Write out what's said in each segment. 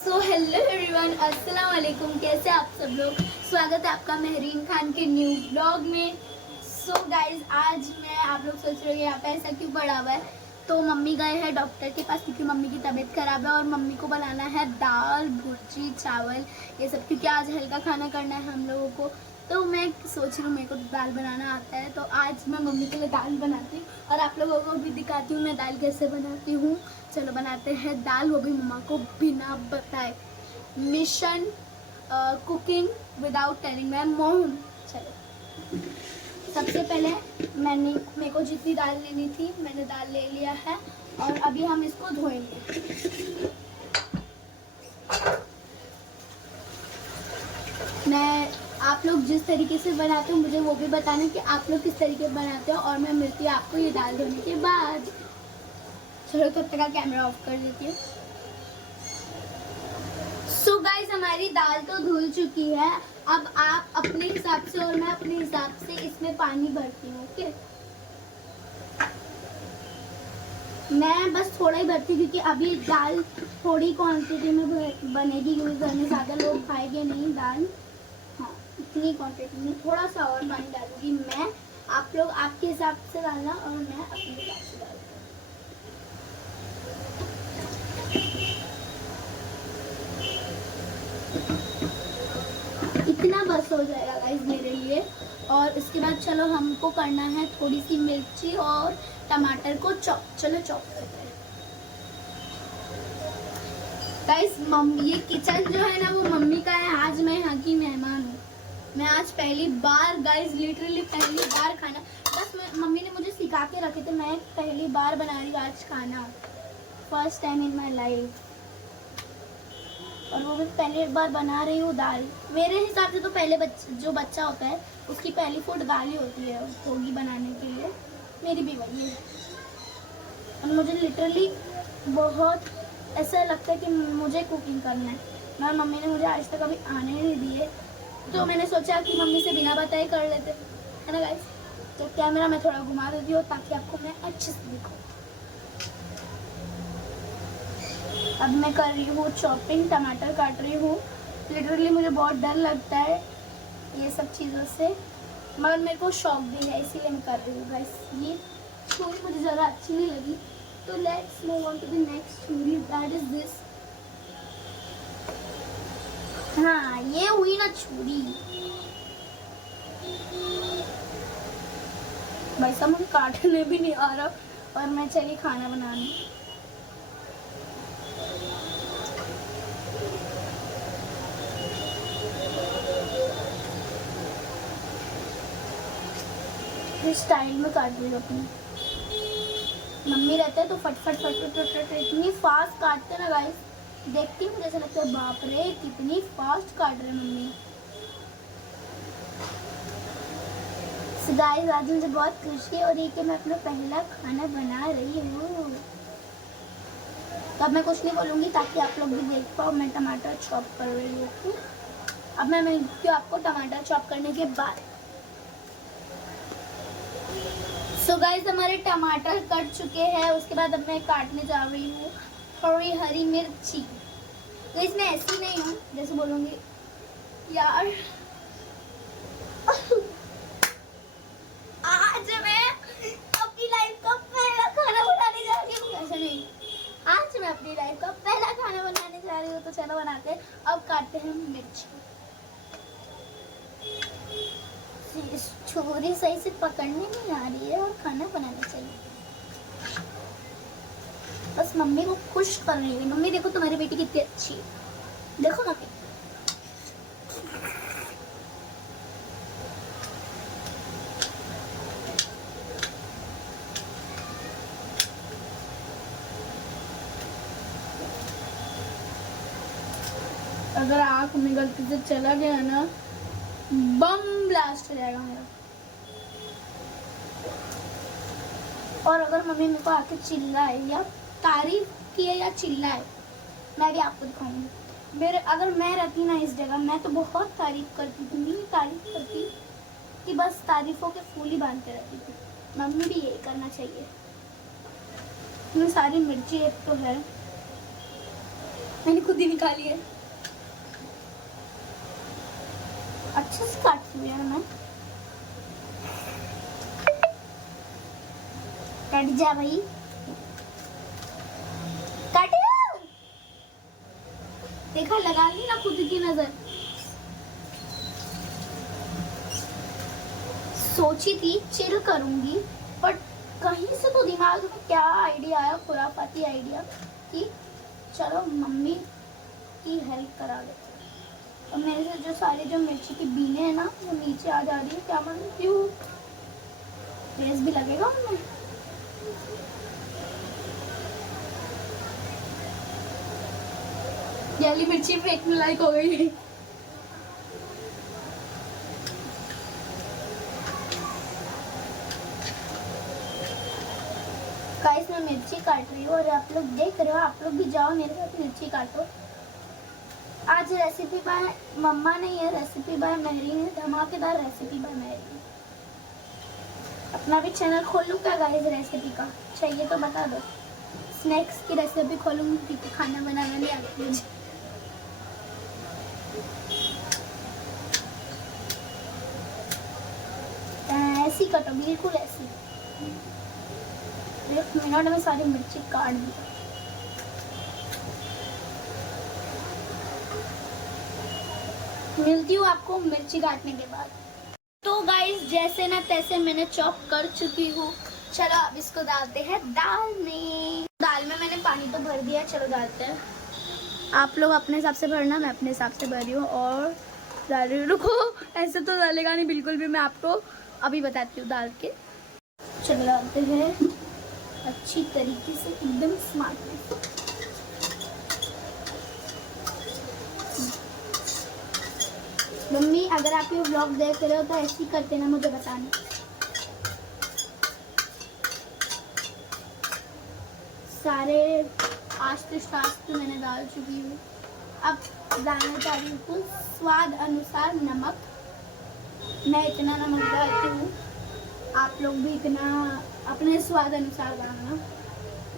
Hello everyone, अस्सलाम वालेकुम। कैसे आप सब लोग? स्वागत है आपका महरीन खान के न्यू ब्लॉग में। सो गाइज, आज मैं आप लोग सोच रहे हो यहाँ पे ऐसा क्यों पड़ा हुआ है, तो मम्मी गए हैं डॉक्टर के पास क्योंकि मम्मी की तबीयत खराब है और मम्मी को बनाना है दाल भुर्जी चावल ये सब, क्योंकि आज हल्का खाना करना है हम लोगों को। तो मैं सोच रही हूँ मेरे को दाल बनाना आता है, तो आज मैं मम्मी के लिए दाल बनाती हूँ और आप लोगों को भी दिखाती हूँ मैं दाल कैसे बनाती हूँ। चलो बनाते हैं दाल, वो भी मम्मा को बिना बताए। Mission cooking without telling my mom. चलो, सबसे पहले मेरे को जितनी दाल लेनी थी मैंने दाल ले लिया है और अभी हम इसको धोएंगे। मैं आप लोग जिस तरीके से बनाते हो मुझे वो भी बताना कि आप लोग किस तरीके से बनाते हो, और मैं मिलती हूँ आपको ये दाल धोने के बाद। चलो तब तक का कैमरा ऑफ कर देती हूँ। सो गाइस, हमारी दाल तो धुल चुकी है। अब आप अपने हिसाब से और मैं अपने हिसाब से इसमें पानी भरती हूँ। ओके, मैं बस थोड़ा ही भरती हूँ क्योंकि अभी दाल थोड़ी क्वांटिटी में बनेगी क्योंकि घर में ज़्यादा लोग खाएंगे नहीं दाल। हाँ, इतनी क्वांटिटी में थोड़ा सा और पानी डालूंगी मैं। आप लोग आपके हिसाब से डालना और मैं अपने हिसाब से डालूंगी। इतना बस हो जाएगा गाइस मेरे लिए। और इसके बाद चलो हमको करना है थोड़ी सी मिर्ची और टमाटर को चॉप। चलो चॉप करते हैं गाइस। ये किचन जो है ना वो मम्मी का है। आज मैं यहाँ की मेहमान हूँ। मैं आज पहली बार गाइस, लिटरली पहली बार खाना, बस मम्मी ने मुझे सिखा के रखे थे, मैं पहली बार बना रही हूँ आज खाना, first time in my life. और वो भी पहली बार बना रही हूँ दाल। मेरे हिसाब से तो पहले जो बच्चा होता है उसकी पहली फूड दाल ही होती है होगी बनाने के लिए। मेरी भी वही है। और मुझे लिटरली बहुत ऐसा लगता है कि मुझे कुकिंग करना है, मगर मम्मी ने मुझे आज तक अभी आने नहीं दिए, तो मैंने सोचा कि मम्मी से बिना बताए कर लेते, है ना गाइस। तो कैमरा मैं थोड़ा घुमा देती हूँ ताकि आपको मैं अच्छे से दिखाऊँ। अब मैं कर रही हूँ चॉपिंग, टमाटर काट रही हूँ। लिटरली मुझे बहुत डर लगता है ये सब चीज़ों से, मगर मेरे को शौक भी है इसीलिए मैं कर रही हूँ गाइस। ये छुरी मुझे ज़रा अच्छी नहीं लगी, तो let's move on to the next छुरी, दैट इज दिस। हाँ, ये हुई ना छुरी। भाई साहब मुझे काटने भी नहीं आ रहा और मैं चली खाना बनाने। स्टाइल में काट रही हूँ अपनी। मम्मी रहते हैं तो फट फट फट फट फट फट इतनी फास्ट काटते हैं ना गाइस, देखती हूँ मुझे ऐसा लगता है बाप रे कितनी फास्ट काट रहे मम्मी। So गाइस, आज मुझे बहुत खुशी हो रही है कि मैं अपना पहला खाना बना रही हूँ। तो अब मैं कुछ नहीं बोलूँगी ताकि आप लोग भी देख पाओ। मैं टमाटर चॉप कर रही हूँ। अब मैं मिलती हूँ आपको टमाटर चॉप करने के बाद। सो गाइस, हमारे टमाटर कट चुके हैं। उसके बाद अब मैं काटने जा रही हूँ थोड़ी हरी मिर्ची। तो इसमें ऐसी नहीं हूँ जैसे बोलूँगी यार आज मैं अपनी लाइफ का पहला खाना बनाने जा रही हूँ। ऐसा नहीं, आज मैं अपनी लाइफ का पहला खाना बनाने जा रही हूँ। तो चलो बनाते हैं। अब काटते हैं मिर्ची। छुरी सही से पकड़ने नहीं आ रही है और खाना बनाना चाहिए। बस मम्मी को खुश कर रही है। मम्मी देखो तुम्हारी बेटी कितनी अच्छी है, देखो मम्मी। अगर आँख में गलती से चला गया ना, बम ब्लास्ट हो जाएगा मेरा। और अगर मम्मी मेरे को आके चिल्लाए या तारीफ किए या चिल्लाए, मैं भी आपको दिखाऊंगी। अगर मैं रहती ना इस जगह, मैं तो बहुत तारीफ करती थी। नहीं तारीफ करती कि बस तारीफों के फूल ही बांधते रहती थी। मम्मी भी यही करना चाहिए। इतनी सारी मिर्ची एक तो है। मैंने खुद ही निकाली है। अच्छे से काट लिया है मैं। कट जा भाई, काट। देखा, लगा ली ना खुद की नजर। सोची थी चिल करूंगी, बट कहीं से तो दिमाग में क्या आइडिया आया, खुराफाती आइडिया कि चलो मम्मी की हेल्प करा देते हैं। और मेरे से जो सारे जो मिर्ची की बीने हैं ना, वो नीचे आ जा रही है। क्या मालूम क्यों, तेज भी लगेगा उनमें। जली मिर्ची फेंकने लायक हो गई। गाइस मैं मिर्ची काट रही हूँ और आप लोग देख रहे हो। आप लोग भी जाओ मेरे साथ मिर्ची काटो। आज रेसिपी बाय मम्मा नहीं है, रेसिपी बाय महरीन है। धमाकेदार रेसिपी बाय महरीन। अपना भी चैनल खोल लूँ क्या गाइस? रेसिपी का चाहिए तो बता दो। स्नैक्स की रेसिपी खोलूँगी क्योंकि खाना बनाना नहीं आता मुझे। ऐसी कटो, बिल्कुल ऐसी। 1 मिनट में सारी मिर्ची काट दी। मिलती हूँ आपको मिर्ची काटने के बाद। तो गाइस जैसे ना तैसे मैंने चॉप कर चुकी हूँ। चलो अब इसको डालते हैं दाल में। दाल में मैंने पानी तो भर दिया, चलो डालते हैं। आप लोग अपने हिसाब से भरना, मैं अपने हिसाब से भर रही हूँ और डाल रही हूँ। रुको, ऐसे तो डालेगा नहीं बिल्कुल भी। मैं आपको अभी बताती हूँ डाल के। चलो डालते हैं अच्छी तरीके से, एकदम स्मार्ट। मम्मी अगर आप ये व्लॉग देख रहे हो तो ऐसे ही करते ना, मुझे बताना। सारे आस्ते मैंने डाल चुकी हूँ। अब डालना चाह रही हूँ स्वाद अनुसार नमक। मैं इतना नमक डालती हूँ, आप लोग भी इतना अपने स्वाद अनुसार डालना।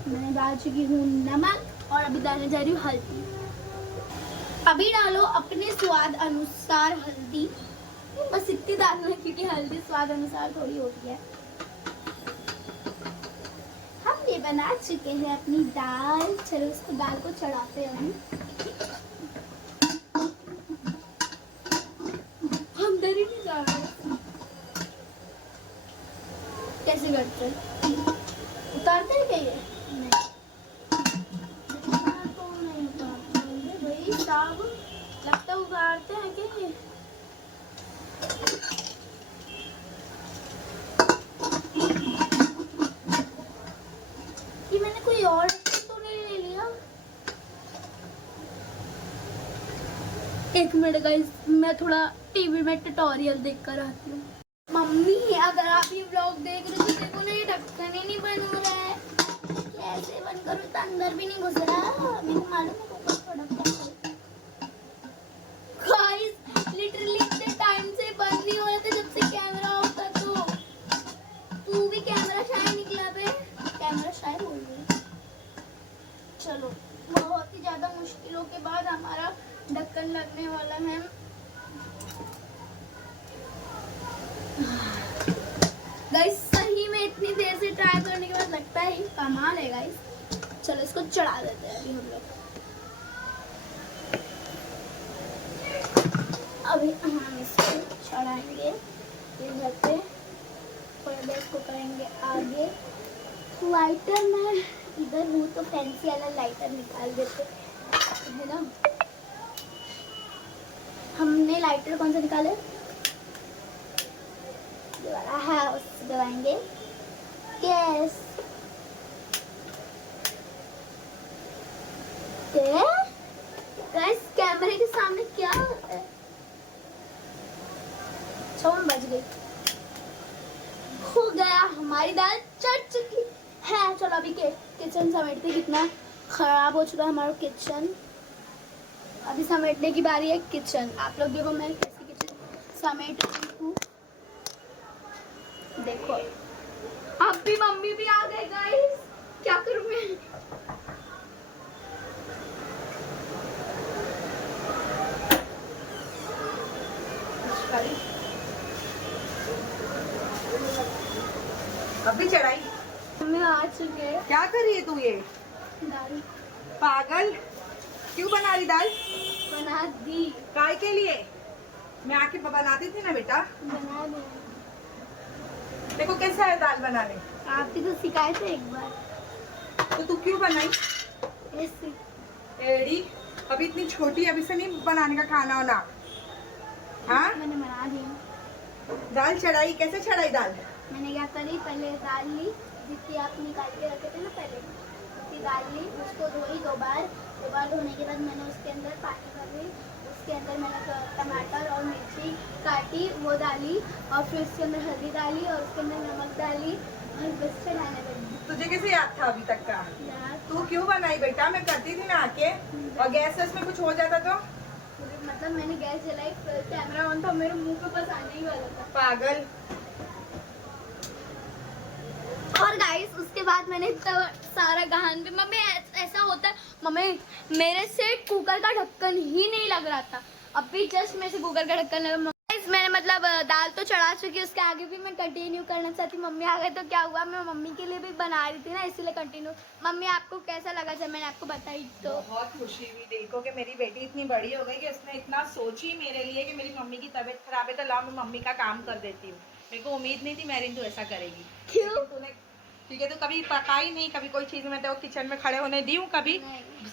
मैंने डाल चुकी हूँ नमक और अभी डालने जा रही हूँ हल्दी। अभी डालो अपने स्वाद अनुसार हल्दी। बस इतनी डालना क्योंकि हल्दी स्वाद अनुसार थोड़ी होती है। हम ये बना चुके हैं अपनी दाल। चलो उसको दाल को चढ़ाते हैं। हम अंदर ही नहीं जा रहे। कैसे करते हैं? उतारते हैं क्या ये? नहीं, तो नहीं उतारते भाई साहब। लगता है उतारते हैं क्या ये? मैंने कोई और तो नहीं ले लिया। एक मिनट गाइस, मैं थोड़ा टीवी में ट्यूटोरियल देख कर आती हूँ। मम्मी अगर आप ये व्लॉग देख रहे हो तो देखो ना, ये ढक्कन ही नहीं बन हो रहा है। कैसे बंद करूँ? तो अंदर भी नहीं घुस रहा। मेरे मालूम है ऊपर का ढक्कन। गाइस लिटरली इतने टाइम से बंद नहीं हो रहा था जब से कैमरा ऑफ था। तू भी कैमरा शाय निकला पे। कैमरा शाय बोल रही। चलो बहुत ही ज्यादा मुश्किलों के बाद हमारा ढक्कन लगने वाला है। गाइस सही में इतनी देर से ट्राई करने के बाद लगता है कमाल है गाइस। चलो इसको चढ़ा देते हैं अभी हम लोग। अभी हम इसको चढ़ाएंगे इधर पे। थोड़ा देर इसको करेंगे आगे। लाइटर में इधर हूँ तो फैंसी वाला लाइटर निकाल देते है ना। हमने लाइटर कौन सा निकाले? ये वाला है, उससे जलाएंगे गैस। गाइस कैमरे के सामने क्या है? चौन बज गई। हो गया, हमारी दाल चढ़ चुकी है। चलो अभी किचन समेटते। कितना खराब हो चुका है हमारा किचन। अभी समेटने की बारी है किचन। आप लोग देखो मैं कैसे किचन समेट रही हूँ। देखो अब भी मम्मी भी आ गए गाइस। क्या करूँ मैं? सारी अभी चढ़ाई मम्मी आ चुके हैं। क्या कर रही है तू ये दाल पागल क्यों बना रही दाल बना दी। काय के लिए मैं आके बनाती थी ना बेटा बना दी। देखो कैसा है दाल बनाने आप ही तो सिखाए थे एक बार। तो तू क्यों बनाई ऐसे एड़ी अभी इतनी छोटी अभी से नहीं बनाने का खाना होना हाँ मैंने बना दी। दाल चढ़ाई कैसे चढ़ाई दाल मैंने क्या करी, पहले दाल ली जितनी आप निकाल के रखे थे ना, पहले उतनी दाल ली, उसको धोई दो बार धोने के बाद मैंने उसके अंदर पानी भर ली, उसके अंदर मैंने टमाटर और मिर्ची काटी वो डाली और फिर उसके अंदर हल्दी डाली और उसके अंदर नमक डाली और बस चढ़ाने लगी। तुझे कैसे याद था अभी तक का यार तू क्यों बनाई बेटा मैं करती थी ना आके और गैस में कुछ हो जाता तो मतलब मैंने गैस जलाई, कैमरा ऑन था, मेरे मुंह पे बस आने ही वाला था। पागल। और गाइस उसके बाद मैंने इतना सारा गहन भी मम्मी ऐसा होता है, मम्मी मेरे से कुकर का ढक्कन ही नहीं लग रहा था, अभी जस्ट मेरे से कुकर का ढक्कन लगा। मैंने मतलब दाल तो चढ़ा चुकी, उसके आगे भी मैं कंटिन्यू करना चाहती। मम्मी आ गए तो क्या हुआ, मैं मम्मी के लिए भी बना रही थी ना, इसीलिए कंटिन्यू। मम्मी आपको कैसा लगा जब मैंने आपको बताई तो? बहुत खुशी हुई देखो कि मेरी बेटी इतनी बड़ी हो गई कि उसने इतना सोची मेरे लिए कि मेरी मम्मी की तबीयत खराब है तो लाओ मैं मम्मी का काम कर देती हूँ। मेरे को उम्मीद नहीं थी मेरिन तू ऐसा करेगी। क्यों? तूने ठीक है तो कभी पकाई नहीं, कभी कोई चीज़ में तो किचन में खड़े होने दी हूँ, कभी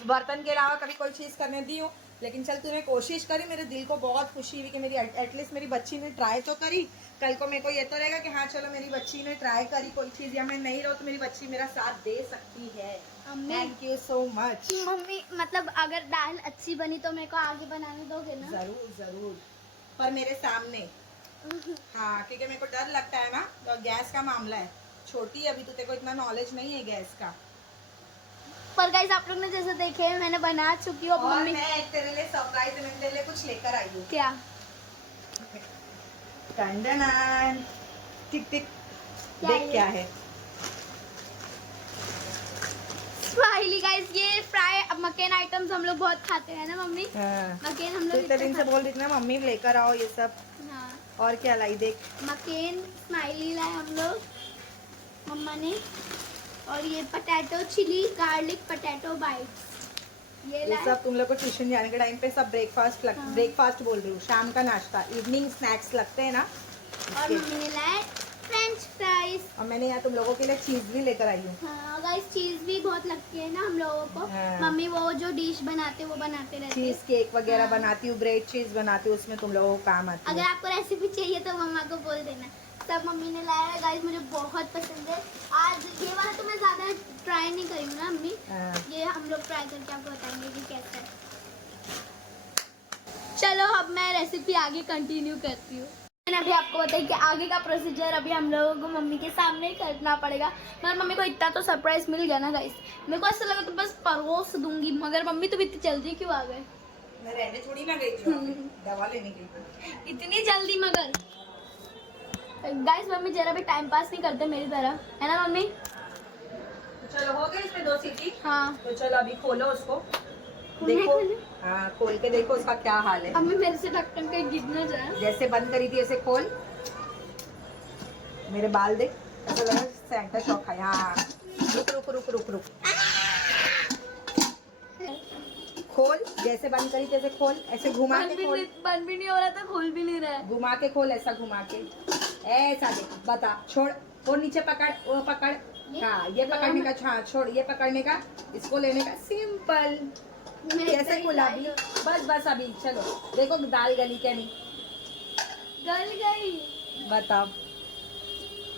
बर्तन के अलावा कभी कोई चीज़ करने दी हूँ, लेकिन चल तूने कोशिश करी। मेरे दिल को बहुत खुशी हुई कि मेरी एटलीस्ट मेरी बच्ची ने ट्राई तो करी। कल को मेरे को ये तो रहेगा कि हाँ चलो मेरी बच्ची ने ट्राई करी कोई चीज़, या मैं नहीं रहूँ तो मेरी बच्ची मेरा साथ दे सकती है। Thank you so much mummy. मतलब अगर दाल अच्छी बनी तो मेरे को आगे बनाने दोगे ना? जरूर जरूर, पर मेरे सामने। हाँ क्योंकि मेरे को डर लगता है ना, तो गैस का मामला है, छोटी अभी तो तेरे को इतना नॉलेज नहीं है गैस का। पर गाइस आप लोग ने जैसे देखे मैं बना चुकी हूँ। और मम्मी मैं तेरे लिए सरप्राइज, मैं तेरे लिए कुछ लेकर आई हूँ। क्या? टंडन टिक टिक क्या देख है? क्या है। स्माइली गाइस, ये फ्राई मकेन आइटम्स हम लोग बहुत खाते हैं ना मम्मी। मकेन हम लोग इतने दिन से बोल रही थी ना मम्मी लेकर आओ ये सब। हाँ और क्या लाई देख, मकेन स्माइली लाए हम लोग मम्मा ने, और ये potato chilli garlic potato bites ये ये लाए। सब तुम लोग को ट्यूशन जाने के टाइम पे सब ब्रेकफास्ट हाँ। ब्रेकफास्ट बोल रही हूँ, शाम का नाश्ता, इवनिंग स्नैक्स लगते हैं ना। और मम्मी ने लाए फ्रेंच फ्राइज। और मैंने यहाँ तुम लोगों के लिए चीज भी लेकर आई हूँ। हाँ गाइस चीज भी बहुत लगती है ना हम लोगों को। हाँ। मम्मी वो जो डिश बनाते वो बनाते रहते हैं। चीज केक वगैरह हाँ। बनाती हूँ, ब्रेड चीज बनाती हूँ, उसमें तुम लोगों को काम आती अगर है। आपको रेसिपी चाहिए तो मम्मा को बोल देना। सब मम्मी ने लाया है गाइस, मुझे बहुत पसंद है। आज ये वाला तो मैं ज्यादा ट्राई नहीं करी हूँ ना मम्मी, हाँ। ये हम लोग ट्राई करके आपको बताएंगे कि कैसा है। चलो अब मैं रेसिपी आगे कंटिन्यू करती हूँ। मैंने अभी आपको बताया कि आगे का प्रोसीजर अभी हम लोगों को मम्मी के सामने ही करना पड़ेगा। मगर मम्मी को इतना तो सरप्राइज मिल गया ना गाइस, मेरे को ऐसा लगा तो बस परोस दूंगी, मगर मम्मी तुम इतनी जल्दी क्यों आ गए? मैं रहने थोड़ी ना गई थी, दवा लेने गई थी। इतनी जल्दी? मगर गाइस मम्मी जरा भी टाइम पास नहीं करते मेरी तरह, है ना मम्मी? चलो हो गई इसमें 2 सीटी। हाँ तो चलो अभी खोलो उसको, खोलना है, देखो। खोलना? हाँ खोल के देखो उसका क्या हाल है। मम्मी मेरे से ढक्कन कहीं गिर ना जाए। जैसे बंद करी थी ऐसे खोल। मेरे बाल देख, ऐसा लगा सेंटर शॉक है। हाँ रुक रुक रुक रुक रुक, खोल, जैसे बंद करी थैसे खोल, ऐसे घुमा के खोल। बंद भी नहीं हो रहा था, खोल भी नहीं रहा है। घुमा के खोल, ऐसा घुमा के, ऐसा देख, बता, छोड़, वो नीचे पकड़, वो पकड़। हाँ ये पकड़ने का, हाँ छोड़, ये पकड़ने का, इसको लेने का, सिंपल। कैसे खुला अभी? बस बस अभी चलो देखो दाल गली क्या नहीं गल गई। बताओ,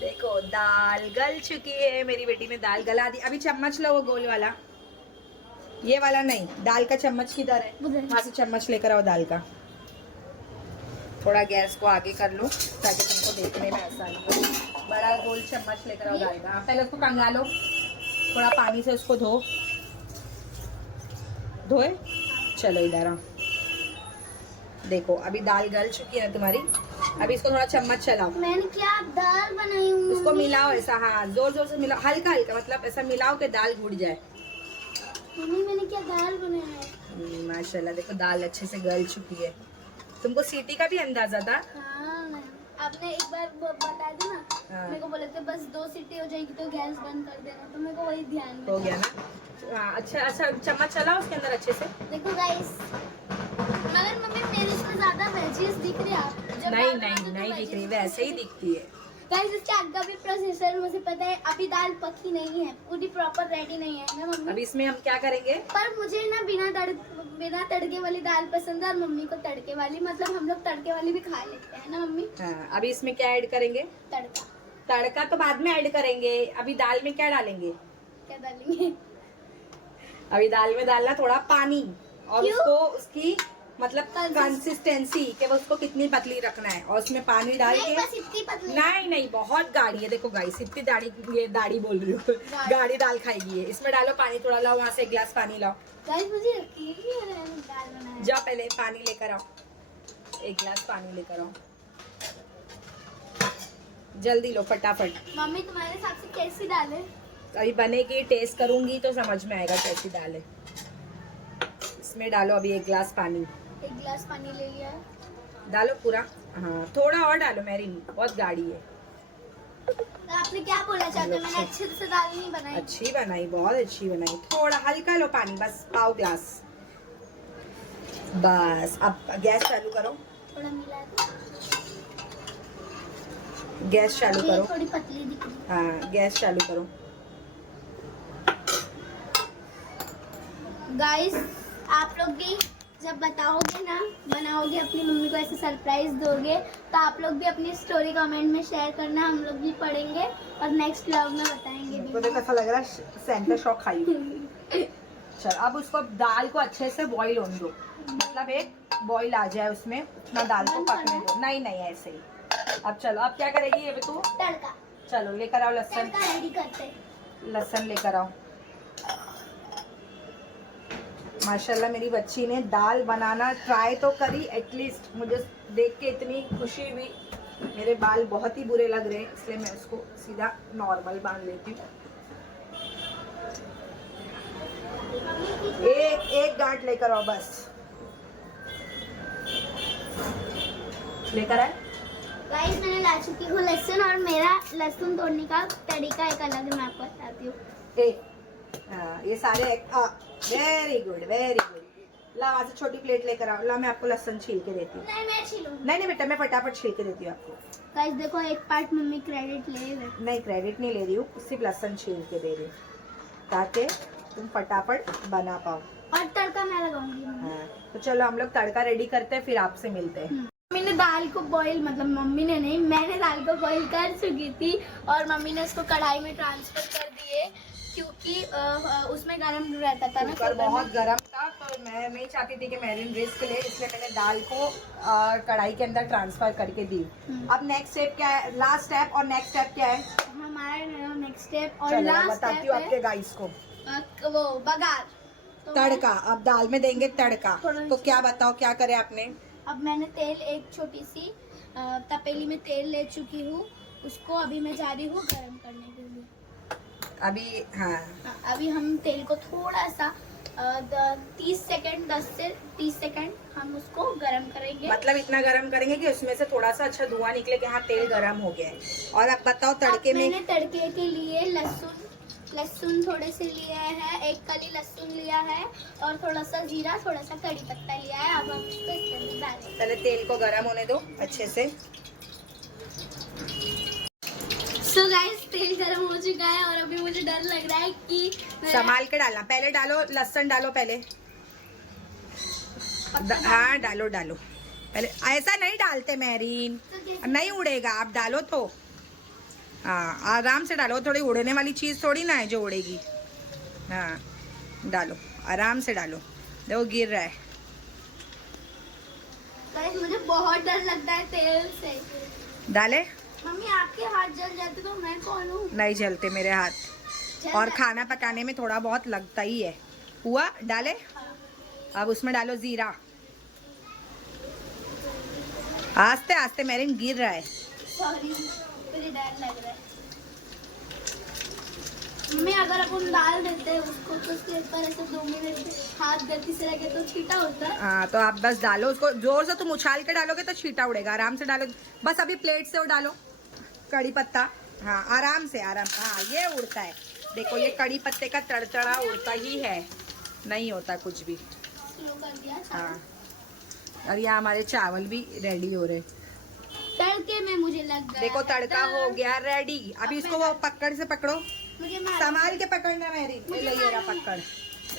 देखो दाल गल चुकी है, मेरी बेटी ने दाल गला दी। अभी चम्मच लो, वो गोल वाला, ये वाला नहीं, दाल का चम्मच किधर है? वहां से चम्मच लेकर आओ दाल का। थोड़ा गैस को आगे कर लो ताकि तुमको देखने में आसानी हो। बड़ा गोल चम्मच लेकर आओ दाल का। पहले उसको कंगा लो, थोड़ा पानी से उसको धो, धोए। चलो इधर आओ, देखो अभी दाल गल चुकी है तुम्हारी। अभी इसको थोड़ा चम्मच चलाओ। मैंने क्या दाल बनाई हूँ? उसको मिलाओ ऐसा, हाँ जोर जोर से मिलाओ, हल्का हल्का, मतलब ऐसा मिलाओ कि दाल घुट जाए। मम्मी मैंने क्या दाल बनाया है? माशाल्लाह देखो दाल अच्छे से गल चुकी है। तुमको सीटी का भी अंदाजा था? हाँ मैम, आपने एक बार बता दी ना, हाँ। मेरे को बोले थे बस 2 सीटी हो जाएगी तो गैस बंद कर देना, तो मेरे को वही ध्यान में हो था। गया ना? हाँ, अच्छा चम्मच चला उसके अंदर अच्छे से। देखो गाइस, मगर मम्मी मेरे इसमें ज्यादा वेजीज दिख रही है, आप जब नहीं दाल बनाते हो तो नहीं दिख रही, veggies वैसे ही दिखती है। गाइस इसके आगे भी प्रोसेसर मुझे पता है, अभी दाल पकी नहीं है, पूरी प्रॉपर रेडी नहीं है ना मम्मी। अभी इसमें हम क्या करेंगे? पर मुझे ना बिना तड़के वाली दाल पसंद है, और मम्मी को तड़के वाली, मतलब हम लोग तड़के वाली भी खा लेते हैं ना मम्मी। हाँ, अभी इसमें क्या ऐड करेंगे? तड़का। तड़का तो बाद में ऐड करेंगे, अभी दाल में क्या डालेंगे? क्या डालेंगे? अभी दाल में डालना थोड़ा पानी, और क्यों? उसको उसकी मतलब कंसिस्टेंसी कि वो उसको कितनी पतली रखना है, और उसमें पानी डाल नहीं, के। बस इतनी पतली। नहीं बहुत गाढ़ी है, देखो गाइस इतनी दाढ़ी, ये दाढ़ी बोल रही हूँ, गाढ़ी दाल खाएगी ये। इसमें डालो पानी थोड़ा, लाओ वहाँ से 1 गिलास पानी लाओ। गाइस मुझे यकीन नहीं हो रहा है दाल बनाया। जाओ पहले पानी लेकर आओ, 1 गिलास पानी लेकर आओ, जल्दी लो फटाफट। मम्मी तुम्हारे हिसाब से कैसी दाल है? अभी बनेगी, टेस्ट करूंगी तो समझ में आएगा कैसी दाल है। इसमें डालो अभी 1 गिलास पानी, 1 गिलास पानी ले लिया। डालो पूरा। हाँ, थोड़ा और डालो मेरीन, बहुत गाढ़ी है। आपने क्या बोला चाहते? मैंने अच्छे से दाल नहीं बनाई। अच्छी बनाई, बहुत अच्छी बनाई। थोड़ा हल्का लो पानी, बस पाव गिलास बस। अब गैस चालू करो, थोड़ा मिला दो। गैस चालू ये करो। थोड़ी पतली दिख रही है। हाँ, गैस चालू करो। गाइस आप लोग भी जब बताओगे ना, बनाओगे अपनी मम्मी को ऐसे सरप्राइज दोगे, तो आप लोग भी अपनी स्टोरी कमेंट में शेयर करना, हम लोग भी पढ़ेंगे और नेक्स्ट व्लॉग में बताएंगे भी। तो देखो ऐसा लग रहा है सेंटर शॉक खाई। चल अब उसको दाल को अच्छे से बॉईल होने दो, मतलब एक बॉईल आ जाए उसमें, उतना दाल को पकने दो। नहीं ऐसे ही। अब चलो, अब क्या करेगी ये तू? तड़का। चलो लेकर आओ लहसुन, तड़का रेडी करते। लहसुन लेकर आओ। माशाल्लाह मेरी बच्ची ने दाल बनाना ट्राई तो करी, एटलीस्ट मुझे देख के इतनी खुशी हुई। मेरे बाल बहुत ही बुरे लग रहे हैं, इसलिए मैं उसको सीधा नॉर्मल बांध लेती हूँ। एक गांठ लेकर आओ बस, लेकर आए। गाइस मैंने ला चुकी हूँ लहसुन, और मेरा लहसुन तोड़ने का तरीका एक अलग है, मैं आपको बताती हूँ। ये सारे वेरी गुड ला, वहाँ से छोटी प्लेट लेकर आओ। ला, मैं आपको लहसुन छील के देती हूँ। नहीं मैं छीलूंगी। नहीं बेटा, मैं फटाफट छील के देती हूँ आपको। गाइस देखो, एक पार्ट मम्मी क्रेडिट ले रहे। नहीं, क्रेडिट नहीं ले रही हूँ, सिर्फ लहसुन छील के दे रही हूँ ताकि तुम फटाफट बना पाओ। और तड़का मैं लगाऊंगी। हाँ, तो चलो हम लोग तड़का रेडी करते हैं, फिर आपसे मिलते हैं। मम्मी ने दाल को बॉईल, मतलब मम्मी ने नहीं, मैंने दाल को बॉईल कर चुकी थी, और मम्मी ने उसको कढ़ाई में ट्रांसफर कर दिए, क्योंकि उसमें गर्म रहता था ना, कुकर बहुत गर्म था, तो मैं नहीं चाहती थी कि मेरीन रिस्क ले, इसलिए मैंने दाल को कढ़ाई के अंदर ट्रांसफर करके दी। अब नेक्स्ट स्टेप क्या है? लास्ट स्टेप और नेक्स्ट स्टेप क्या है? हमारा नेक्स्ट स्टेप और चलो लास्ट बताती स्टेप हूँ आपके गाइस को। वो बघार, तो तड़का। अब दाल में देंगे तड़का, थोड़ा तो क्या बताओ क्या करे आपने? अब मैंने तेल, एक छोटी सी तपेली में तेल ले चुकी हूँ, उसको अभी मैं जा रही हूँ गर्म करने के लिए। अभी हाँ, अभी हम तेल को थोड़ा सा 10 से 30 सेकंड हम उसको गरम करेंगे। मतलब इतना गरम करेंगे कि उसमें से थोड़ा सा अच्छा धुआं निकले कि हाँ तेल गरम हो गया है। और अब बताओ तड़के में। मैंने तड़के के लिए लहसुन थोड़े से लिया है, 1 कली लहसुन लिया है, और थोड़ा सा जीरा, थोड़ा सा कड़ी पत्ता लिया है। अब हम इसको इसके अंदर डालेंगे। पहले तेल को गरम होने दो अच्छे से। सो गाइस तेल गरम हो चुका है, और अभी मुझे डर लग रहा है कि संभाल के डालना। पहले डालो लहसुन, डालो पहले। हाँ डालो पहले। ऐसा नहीं डालते मेरीन, नहीं उड़ेगा। आप डालो तो हाँ, आराम से डालो, थोड़ी उड़ने वाली चीज थोड़ी ना है जो उड़ेगी। हाँ डालो, आराम से डालो, देखो गिर रहा है। गाइस मुझे बहुत डर लगता है तेल से। डाले? मम्मी आपके हाथ जल जाते तो मैं कौन हूँ? नहीं जलते मेरे हाथ, और खाना पकाने में थोड़ा बहुत लगता ही है। हुआ? डाले? अब उसमें डालो जीरा। आस्ते आस्ते मेरीन, गिर रहा है। सॉरी, मुझे डर लग रहा है। मम्मी अगर अपन दाल देते हैं उसको तो उसके ऊपर ऐसे 2 मिनट हाथ गलती से लगे तो छीटा होता है। हाँ तो आप बस डालो उसको, जोर से तुम उछाल के डालोगे तो छींटा उड़ेगा, आराम से डालो। बस अभी प्लेट से वो डालो कड़ी पत्ता। हाँ आराम से, आराम। हाँ ये उड़ता है, देखो ये कड़ी पत्ते का तड़तड़ा उड़ता ही है, नहीं होता कुछ भी। स्लो कर दिया चावल। हाँ और यहाँ हमारे चावल भी रेडी हो रहे। तड़के में मुझे लग गया देखो तड़का हो गया रेडी। अभी इसको वो पकड़ से पकड़ो, मुझे संभाल के पकड़ना मेरी। ले ये रहा पकड़।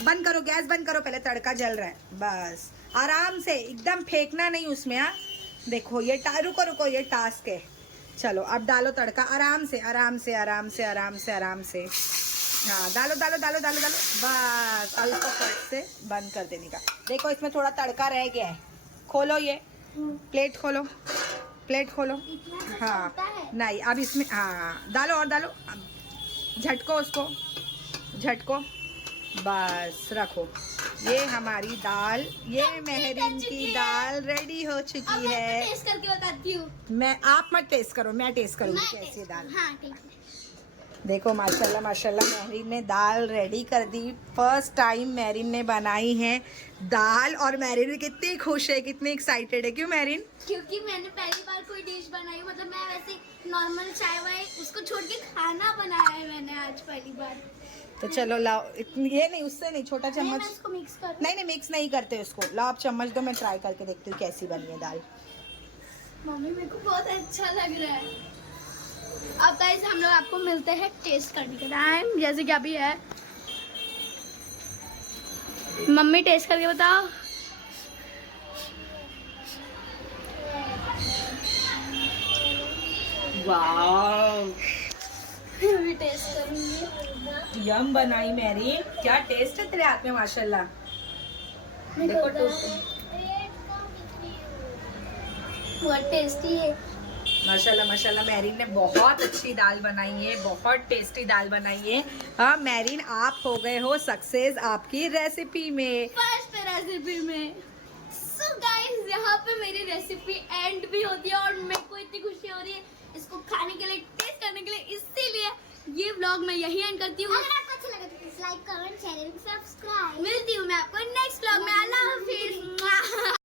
बंद करो, गैस बंद करो, पहले तड़का जल रहा है। बस आराम से, एकदम फेंकना नहीं उसमें। हाँ देखो ये रुको रुको, ये टास्क है। चलो अब डालो तड़का, आराम से आराम से आराम से आराम से आराम से। हाँ डालो डालो डालो डालो डालो, बस अब इसको फट से बंद कर देने का। देखो इसमें थोड़ा तड़का रह गया है, खोलो ये प्लेट, खोलो प्लेट खोलो। हाँ नहीं अब इसमें, हाँ डालो और डालो, झटको उसको, झटको, बस रखो। ये हमारी दाल, ये मेहरीन की दाल रेडी हो चुकी है। टेस्ट करके बताती हूँ मैं, आप मत टेस्ट करो, मैं टेस्ट करूँगी कैसी है दाल। हाँ ठीक है। देखो माशाल्लाह माशाल्लाह मेहरीन ने दाल रेडी कर दी। फर्स्ट टाइम मेहरीन ने बनाई है दाल, और मेहरीन कितनी खुश है, कितनी एक्साइटेड है। क्यों मेहरीन? क्योंकि मैंने पहली बार कोई डिश बनाई, मतलब मैं वैसे नॉर्मल चाय वाय उसको छोड़ के खाना बनाया है मैंने आज पहली बार। तो चलो लाओ, ये नहीं, उससे नहीं, छोटा मैं चम्मच। इसको मिक्स कर। नहीं नहीं मिक्स नहीं करते उसको, लाओ आप चम्मच दो, मैं ट्राई करके देखती हूँ कैसी बनी है दाल। मम्मी मेरे को बहुत अच्छा लग रहा है। अब गाइस हम लोग आपको मिलते हैं टेस्ट करने के टाइम, जैसे कि अभी है। मम्मी टेस्ट करके बताओ। वाह मैं टेस्ट करूंगी। यम बनाई मेहरीन, क्या टेस्ट है तेरे हाथ में माशाल्लाह। देखो तो बहुत टेस्टी है। माशाल्लाह माशाल्लाह मेहरीन ने बहुत अच्छी दाल बनाई है, बहुत टेस्टी दाल बनाई है। हाँ मेहरीन आप हो गए हो सक्सेस आपकी रेसिपी में, फर्स्ट रेसिपी में। सो गाइस यहाँ पे मेरी रेसिपी एंड भी होती है और मेरे को इतनी खुशी हो रही है इसको खाने के लिए, टेस्ट करने के लिए। इसीलिए ये व्लॉग मैं यही एंड करती हूँ। अगर आपको अच्छा लगा तो please like, comment, share and subscribe. मिलती हूँ मैं आपको नेक्स्ट व्लॉग में। अल्लाह हाफिज।